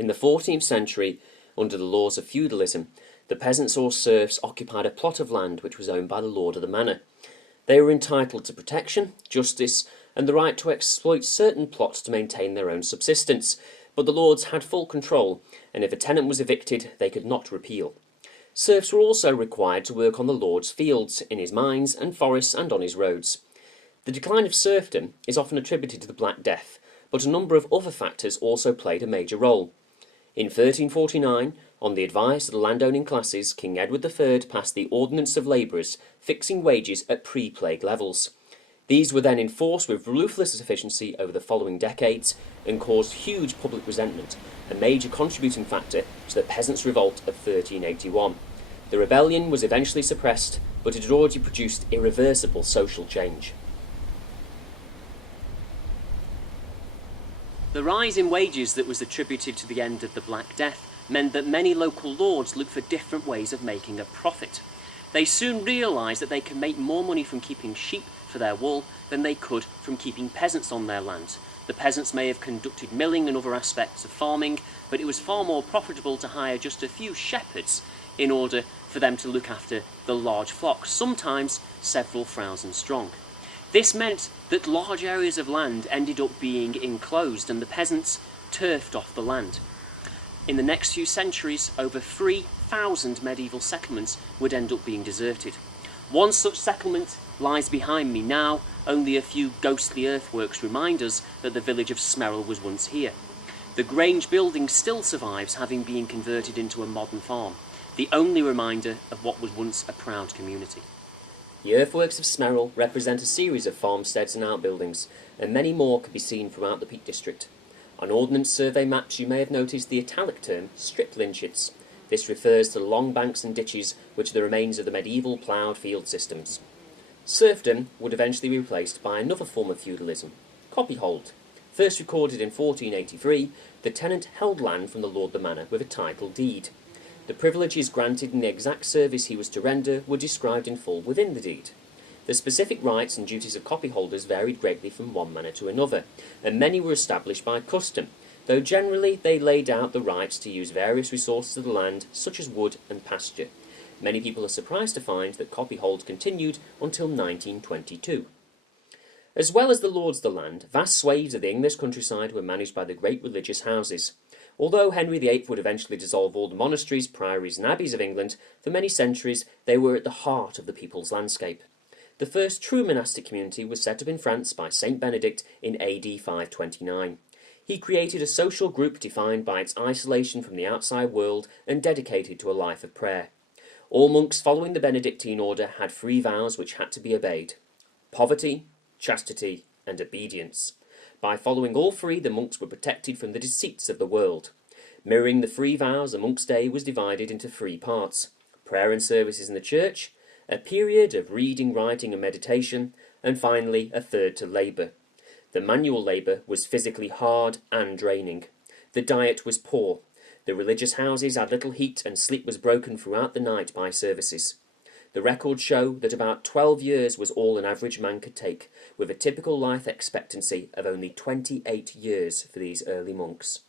In the 14th century, under the laws of feudalism, the peasants or serfs occupied a plot of land which was owned by the lord of the manor. They were entitled to protection, justice, and the right to exploit certain plots to maintain their own subsistence, but the lords had full control, and if a tenant was evicted, they could not repeal. Serfs were also required to work on the lord's fields, in his mines and forests, and on his roads. The decline of serfdom is often attributed to the Black Death, but a number of other factors also played a major role. In 1349, on the advice of the landowning classes, King Edward III passed the Ordinance of Labourers, fixing wages at pre-plague levels. These were then enforced with ruthless efficiency over the following decades and caused huge public resentment, a major contributing factor to the Peasants' Revolt of 1381. The rebellion was eventually suppressed, but it had already produced irreversible social change. The rise in wages that was attributed to the end of the Black Death meant that many local lords looked for different ways of making a profit. They soon realised that they could make more money from keeping sheep for their wool than they could from keeping peasants on their lands. The peasants may have conducted milling and other aspects of farming, but it was far more profitable to hire just a few shepherds in order for them to look after the large flocks, sometimes several thousand strong. This meant that large areas of land ended up being enclosed and the peasants turfed off the land. In the next few centuries, over 3,000 medieval settlements would end up being deserted. One such settlement lies behind me now. Only a few ghostly earthworks remind us that the village of Smerrill was once here. The Grange building still survives, having been converted into a modern farm, the only reminder of what was once a proud community. The earthworks of Smerrill represent a series of farmsteads and outbuildings, and many more can be seen throughout the Peak District. On Ordnance Survey maps you may have noticed the italic term strip lynchets. This refers to the long banks and ditches which are the remains of the medieval ploughed field systems. Serfdom would eventually be replaced by another form of feudalism, copyhold. First recorded in 1483, the tenant held land from the lord of the manor with a title deed. The privileges granted and the exact service he was to render were described in full within the deed. The specific rights and duties of copyholders varied greatly from one manor to another, and many were established by custom, though generally they laid out the rights to use various resources of the land, such as wood and pasture. Many people are surprised to find that copyhold continued until 1922. As well as the lords of the land, vast swathes of the English countryside were managed by the great religious houses. Although Henry VIII would eventually dissolve all the monasteries, priories and abbeys of England, for many centuries they were at the heart of the people's landscape. The first true monastic community was set up in France by Saint Benedict in AD 529. He created a social group defined by its isolation from the outside world and dedicated to a life of prayer. All monks following the Benedictine order had 3 vows which had to be obeyed: poverty, chastity, and obedience. By following all 3, the monks were protected from the deceits of the world. Mirroring the 3 vows, a monk's day was divided into 3 parts: prayer and services in the church, a period of reading, writing and meditation, and finally a third to labour. The manual labour was physically hard and draining. The diet was poor. The religious houses had little heat and sleep was broken throughout the night by services. The records show that about 12 years was all an average man could take, with a typical life expectancy of only 28 years for these early monks.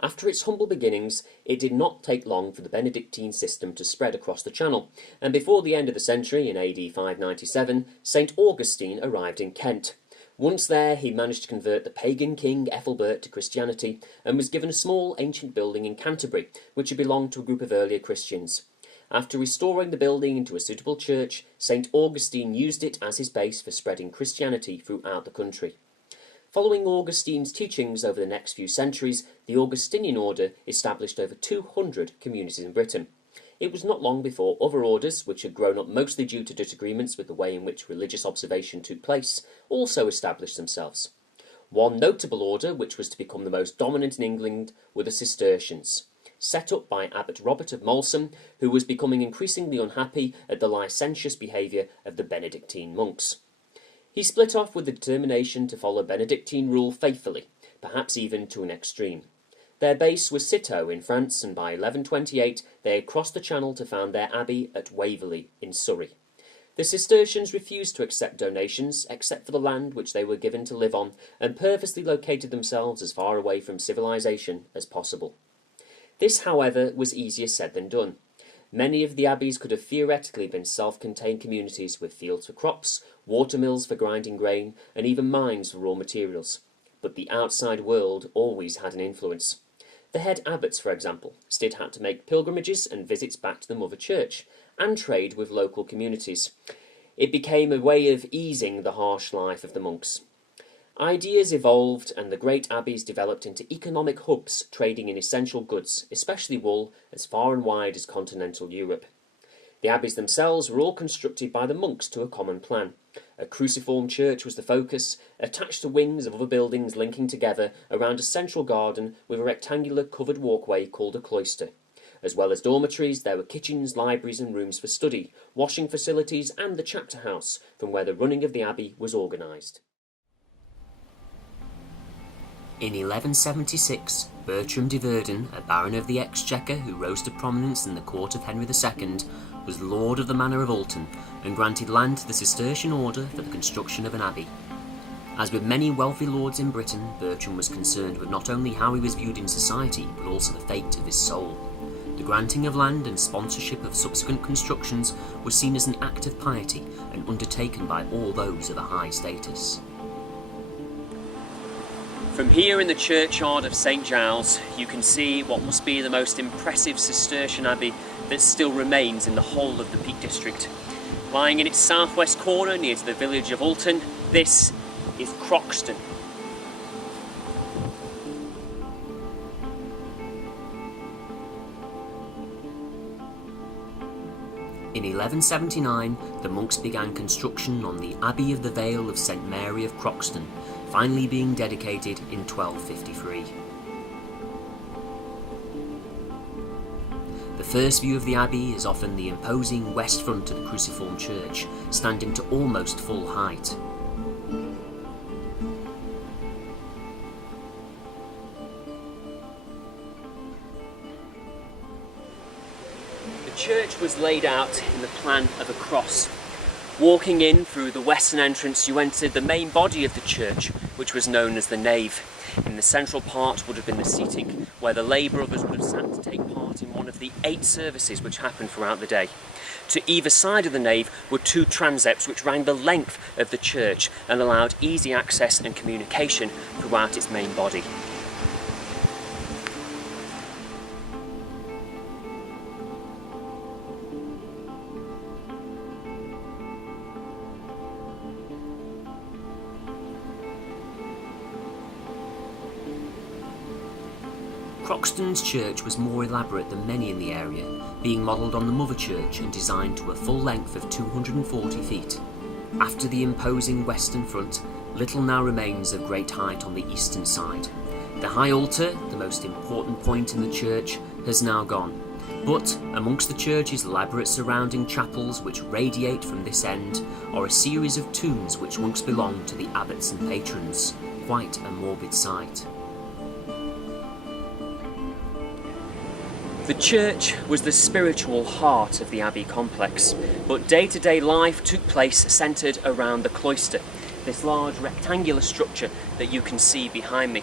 After its humble beginnings, it did not take long for the Benedictine system to spread across the Channel, and before the end of the century, in AD 597, St. Augustine arrived in Kent. Once there, he managed to convert the pagan king Ethelbert to Christianity, and was given a small ancient building in Canterbury, which had belonged to a group of earlier Christians. After restoring the building into a suitable church, St. Augustine used it as his base for spreading Christianity throughout the country. Following Augustine's teachings over the next few centuries, the Augustinian order established over 200 communities in Britain. It was not long before other orders, which had grown up mostly due to disagreements with the way in which religious observation took place, also established themselves. One notable order, which was to become the most dominant in England, were the Cistercians, set up by Abbot Robert of Malsom, who was becoming increasingly unhappy at the licentious behaviour of the Benedictine monks. He split off with the determination to follow Benedictine rule faithfully, perhaps even to an extreme. Their base was Citeaux in France, and by 1128 they had crossed the Channel to found their abbey at Waverley in Surrey. The Cistercians refused to accept donations, except for the land which they were given to live on, and purposely located themselves as far away from civilization as possible. This, however, was easier said than done. Many of the abbeys could have theoretically been self-contained communities with fields for crops, watermills for grinding grain, and even mines for raw materials. But the outside world always had an influence. The head abbots, for example, still had to make pilgrimages and visits back to the Mother Church, and trade with local communities. It became a way of easing the harsh life of the monks. Ideas evolved, and the great abbeys developed into economic hubs trading in essential goods, especially wool, as far and wide as continental Europe. The abbeys themselves were all constructed by the monks to a common plan. A cruciform church was the focus, attached to wings of other buildings linking together around a central garden with a rectangular covered walkway called a cloister. As well as dormitories, there were kitchens, libraries and rooms for study, washing facilities and the chapter house, from where the running of the abbey was organised. In 1176, Bertram de Verden, a baron of the Exchequer who rose to prominence in the court of Henry II, was lord of the manor of Alton and granted land to the Cistercian order for the construction of an abbey. As with many wealthy lords in Britain, Bertram was concerned with not only how he was viewed in society, but also the fate of his soul. The granting of land and sponsorship of subsequent constructions was seen as an act of piety and undertaken by all those of a high status. From here in the churchyard of St Giles, you can see what must be the most impressive Cistercian abbey that still remains in the whole of the Peak District. Lying in its southwest corner near to the village of Alton, this is Croxton. In 1179, the monks began construction on the Abbey of the Vale of St Mary of Croxton, finally being dedicated in 1253. The first view of the abbey is often the imposing west front of the cruciform church, standing to almost full height. The church was laid out in the plan of a cross. Walking in through the western entrance, you entered the main body of the church, which was known as the nave. In the central part would have been the seating, where the lay brothers would have sat to take part in one of the 8 services which happened throughout the day. To either side of the nave were 2 transepts which ran the length of the church and allowed easy access and communication throughout its main body. Croxton's church was more elaborate than many in the area, being modelled on the Mother Church and designed to a full length of 240 feet. After the imposing western front, little now remains of great height on the eastern side. The high altar, the most important point in the church, has now gone, but amongst the church's elaborate surrounding chapels which radiate from this end are a series of tombs which once belonged to the abbots and patrons. Quite a morbid sight. The church was the spiritual heart of the abbey complex, but day-to-day life took place centred around the cloister, this large rectangular structure that you can see behind me.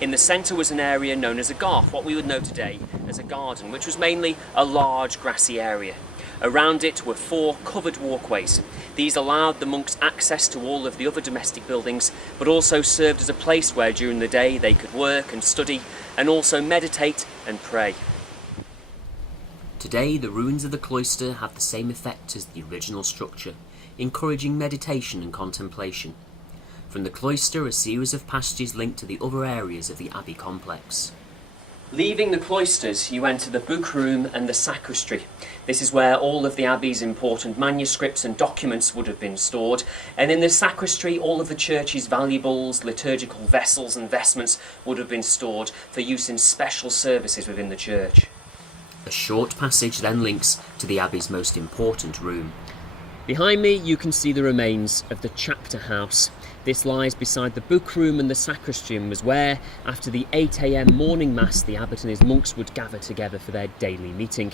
In the centre was an area known as a garth, what we would know today as a garden, which was mainly a large grassy area. Around it were 4 covered walkways. These allowed the monks access to all of the other domestic buildings, but also served as a place where during the day they could work and study, and also meditate and pray. Today, the ruins of the cloister have the same effect as the original structure, encouraging meditation and contemplation. From the cloister, a series of passages link to the other areas of the abbey complex. Leaving the cloisters, you enter the book room and the sacristy. This is where all of the abbey's important manuscripts and documents would have been stored, and in the sacristy all of the church's valuables, liturgical vessels and vestments would have been stored for use in special services within the church. A short passage then links to the abbey's most important room. Behind me you can see the remains of the chapter house. This lies beside the book room, and the sacristy was where, after the 8 a.m. morning mass, the abbot and his monks would gather together for their daily meeting.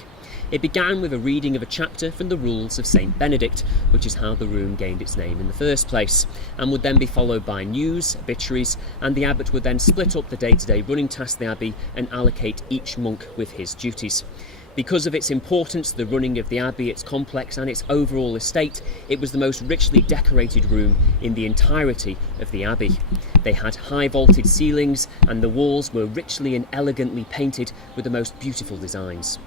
It began with a reading of a chapter from the Rules of St. Benedict, which is how the room gained its name in the first place, and would then be followed by news, obituaries, and the abbot would then split up the day-to-day running tasks of the abbey and allocate each monk with his duties. Because of its importance, the running of the abbey, its complex and its overall estate, it was the most richly decorated room in the entirety of the abbey. They had high vaulted ceilings, and the walls were richly and elegantly painted with the most beautiful designs.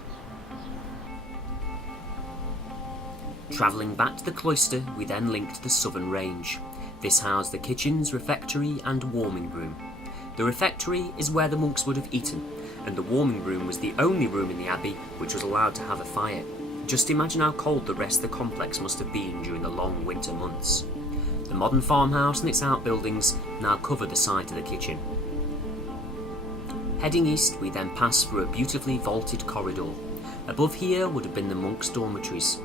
Travelling back to the cloister, we then linked the southern range. This housed the kitchens, refectory and warming room. The refectory is where the monks would have eaten, and the warming room was the only room in the abbey which was allowed to have a fire. Just imagine how cold the rest of the complex must have been during the long winter months. The modern farmhouse and its outbuildings now cover the site of the kitchen. Heading east, we then pass through a beautifully vaulted corridor. Above here would have been the monks' dormitories.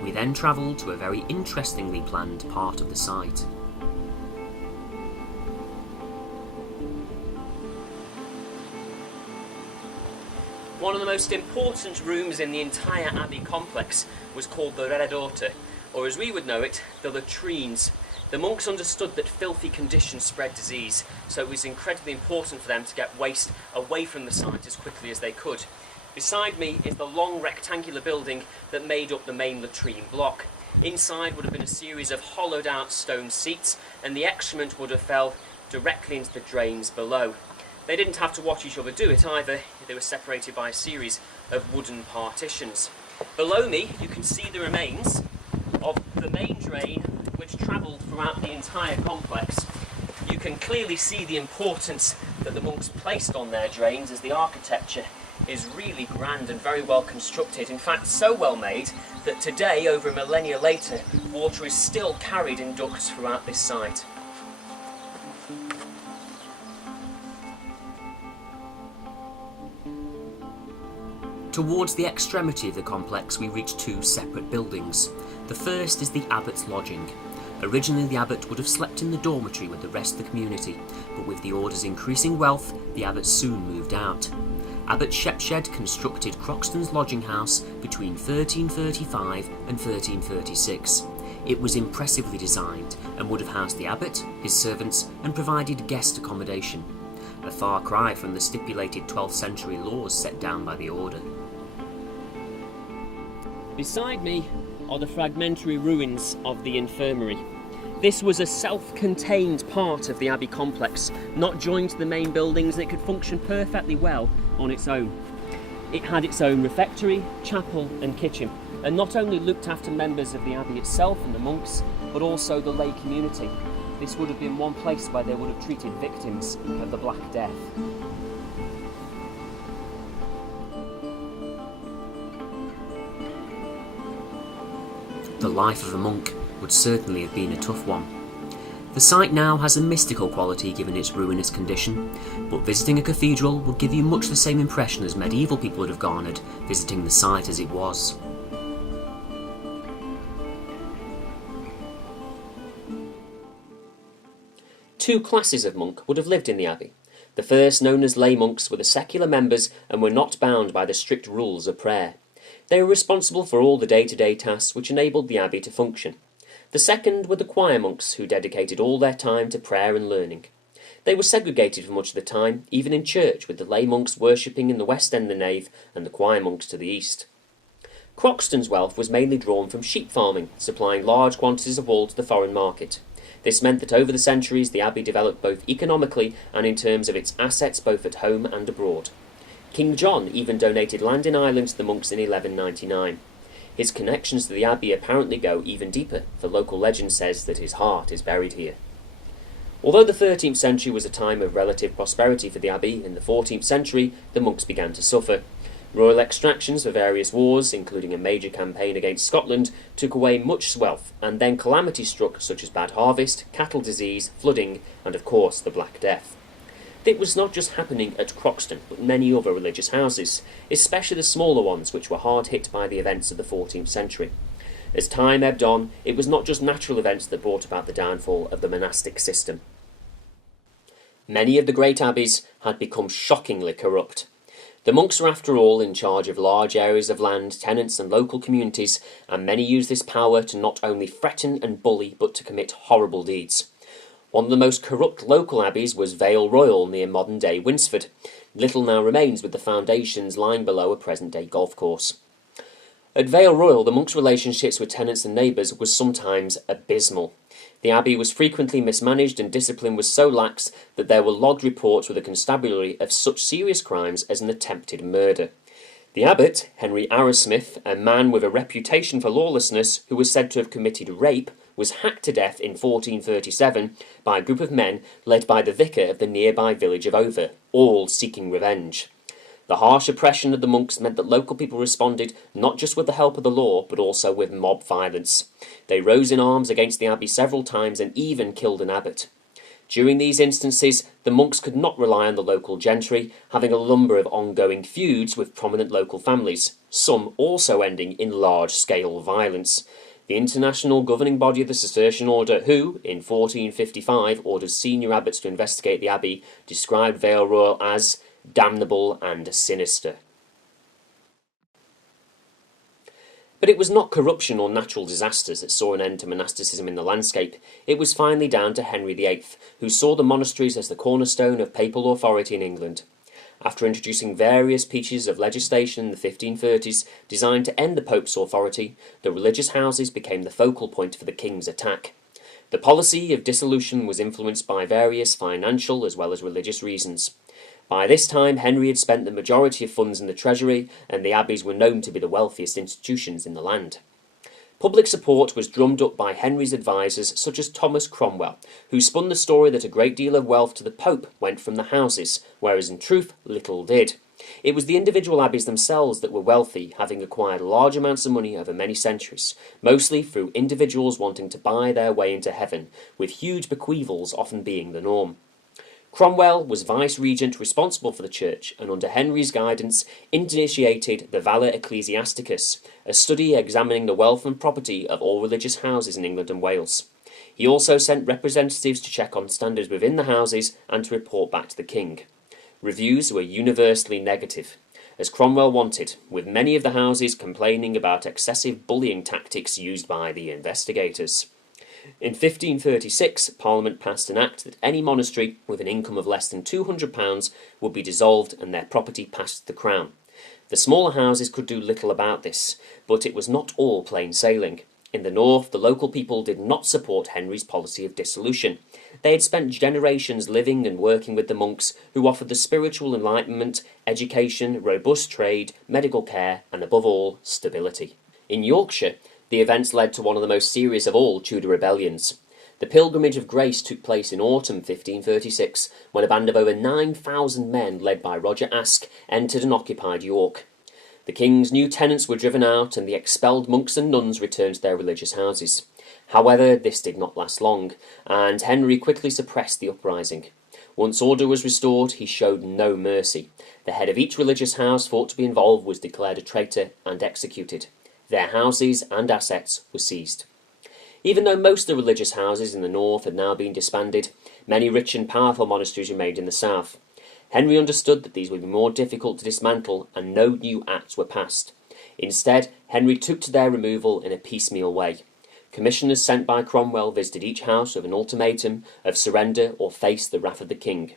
We then travelled to a very interestingly planned part of the site. One of the most important rooms in the entire abbey complex was called the reredote, or as we would know it, the latrines. The monks understood that filthy conditions spread disease, so it was incredibly important for them to get waste away from the site as quickly as they could. Beside me is the long rectangular building that made up the main latrine block. Inside would have been a series of hollowed out stone seats, and the excrement would have fell directly into the drains below. They didn't have to watch each other do it either. They were separated by a series of wooden partitions. Below me you can see the remains of the main drain which travelled throughout the entire complex. You can clearly see the importance that the monks placed on their drains, as the architecture is really grand and very well constructed. In fact, so well made that today, over a millennia later, water is still carried in ducts throughout this site. Towards the extremity of the complex, we reach two separate buildings. The first is the abbot's lodging. Originally, the abbot would have slept in the dormitory with the rest of the community, but with the order's increasing wealth, the abbot soon moved out. Abbot Shepshed constructed Croxton's lodging house between 1335 and 1336. It was impressively designed and would have housed the abbot, his servants, and provided guest accommodation. A far cry from the stipulated 12th century laws set down by the order. Beside me are the fragmentary ruins of the infirmary. This was a self-contained part of the abbey complex, not joined to the main buildings, and it could function perfectly well on its own. It had its own refectory, chapel and kitchen, and not only looked after members of the abbey itself and the monks, but also the lay community. This would have been one place where they would have treated victims of the Black Death. The life of a monk would certainly have been a tough one. The site now has a mystical quality given its ruinous condition, but visiting a cathedral would give you much the same impression as medieval people would have garnered visiting the site as it was. Two classes of monk would have lived in the abbey. The first, known as lay monks, were the secular members and were not bound by the strict rules of prayer. They were responsible for all the day-to-day tasks which enabled the abbey to function. The second were the choir monks, who dedicated all their time to prayer and learning. They were segregated for much of the time, even in church, with the lay monks worshipping in the west end of the nave and the choir monks to the east. Croxton's wealth was mainly drawn from sheep farming, supplying large quantities of wool to the foreign market. This meant that over the centuries the abbey developed both economically and in terms of its assets both at home and abroad. King John even donated land in Ireland to the monks in 1199. His connections to the abbey apparently go even deeper, for local legend says that his heart is buried here. Although the 13th century was a time of relative prosperity for the abbey, in the 14th century the monks began to suffer. Royal extractions for various wars, including a major campaign against Scotland, took away much wealth, and then calamities struck such as bad harvest, cattle disease, flooding, and of course the Black Death. It was not just happening at Croxton, but many other religious houses, especially the smaller ones which were hard hit by the events of the 14th century. As time ebbed on, it was not just natural events that brought about the downfall of the monastic system. Many of the great abbeys had become shockingly corrupt. The monks were, after all, in charge of large areas of land, tenants and local communities, and many used this power to not only threaten and bully, but to commit horrible deeds. One of the most corrupt local abbeys was Vale Royal near modern-day Winsford. Little now remains, with the foundations lying below a present-day golf course. At Vale Royal, the monks' relationships with tenants and neighbours was sometimes abysmal. The abbey was frequently mismanaged and discipline was so lax that there were logged reports with a constabulary of such serious crimes as an attempted murder. The abbot, Henry Arrowsmith, a man with a reputation for lawlessness who was said to have committed rape, was hacked to death in 1437 by a group of men led by the vicar of the nearby village of Over, all seeking revenge. The harsh oppression of the monks meant that local people responded not just with the help of the law, but also with mob violence. They rose in arms against the abbey several times and even killed an abbot. During these instances, the monks could not rely on the local gentry, having a number of ongoing feuds with prominent local families, some also ending in large-scale violence. The international governing body of the Cistercian order, who, in 1455, ordered senior abbots to investigate the abbey, described Vale Royal as damnable and sinister. But it was not corruption or natural disasters that saw an end to monasticism in the landscape. It was finally down to Henry VIII, who saw the monasteries as the cornerstone of papal authority in England. After introducing various pieces of legislation in the 1530s designed to end the Pope's authority, the religious houses became the focal point for the king's attack. The policy of dissolution was influenced by various financial as well as religious reasons. By this time, Henry had spent the majority of funds in the treasury, and the abbeys were known to be the wealthiest institutions in the land. Public support was drummed up by Henry's advisers such as Thomas Cromwell, who spun the story that a great deal of wealth to the Pope went from the houses, whereas in truth little did. It was the individual abbeys themselves that were wealthy, having acquired large amounts of money over many centuries, mostly through individuals wanting to buy their way into heaven, with huge bequeathals often being the norm. Cromwell was vice-regent responsible for the church, and under Henry's guidance initiated the Valor Ecclesiasticus, a study examining the wealth and property of all religious houses in England and Wales. He also sent representatives to check on standards within the houses and to report back to the king. Reviews were universally negative, as Cromwell wanted, with many of the houses complaining about excessive bullying tactics used by the investigators. In 1536, Parliament passed an act that any monastery with an income of less than £200 would be dissolved and their property passed to the Crown. The smaller houses could do little about this, but it was not all plain sailing. In the north, the local people did not support Henry's policy of dissolution. They had spent generations living and working with the monks, who offered the spiritual enlightenment, education, robust trade, medical care, and above all, stability. In Yorkshire, the events led to one of the most serious of all Tudor rebellions. The Pilgrimage of Grace took place in autumn 1536, when a band of over 9,000 men led by Roger Aske entered and occupied York. The king's new tenants were driven out and the expelled monks and nuns returned to their religious houses. However, this did not last long, and Henry quickly suppressed the uprising. Once order was restored, he showed no mercy. The head of each religious house thought to be involved was declared a traitor and executed. Their houses and assets were seized. Even though most of the religious houses in the north had now been disbanded, many rich and powerful monasteries remained in the south. Henry understood that these would be more difficult to dismantle, and no new acts were passed. Instead, Henry took to their removal in a piecemeal way. Commissioners sent by Cromwell visited each house with an ultimatum of surrender or face the wrath of the king.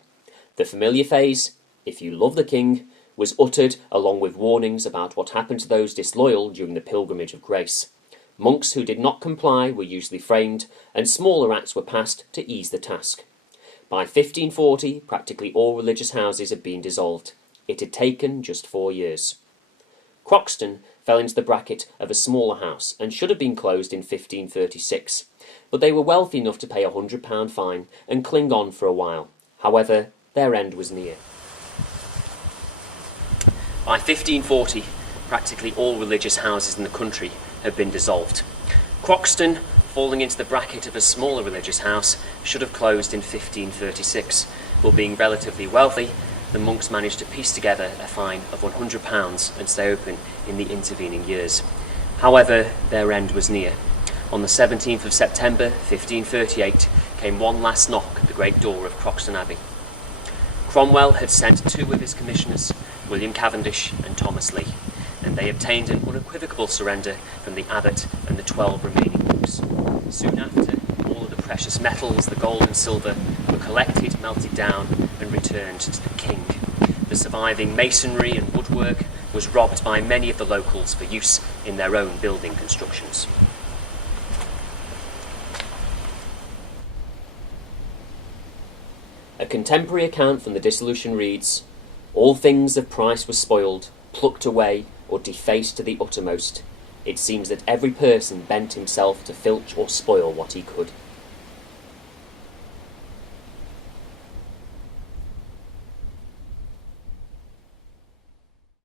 The familiar phrase, "If you love the king," was uttered along with warnings about what happened to those disloyal during the Pilgrimage of Grace. Monks who did not comply were usually framed, and smaller acts were passed to ease the task. By 1540, practically all religious houses had been dissolved. It had taken just 4 years. Croxton fell into the bracket of a smaller house and should have been closed in 1536, but they were wealthy enough to pay a £100 fine and cling on for a while. However, their end was near. By 1540, practically all religious houses in the country had been dissolved. Croxton, falling into the bracket of a smaller religious house, should have closed in 1536, but being relatively wealthy, the monks managed to piece together a fine of £100 and stay open in the intervening years. However, their end was near. On the 17th of September 1538 came one last knock at the great door of Croxton Abbey. Cromwell had sent two of his commissioners, William Cavendish and Thomas Lee, and they obtained an unequivocal surrender from the abbot and the 12 remaining monks. Soon after, all of the precious metals, the gold and silver, were collected, melted down, and returned to the king. The surviving masonry and woodwork was robbed by many of the locals for use in their own building constructions. A contemporary account from the Dissolution reads, "All things of price were spoiled, plucked away, or defaced to the uttermost. It seems that every person bent himself to filch or spoil what he could."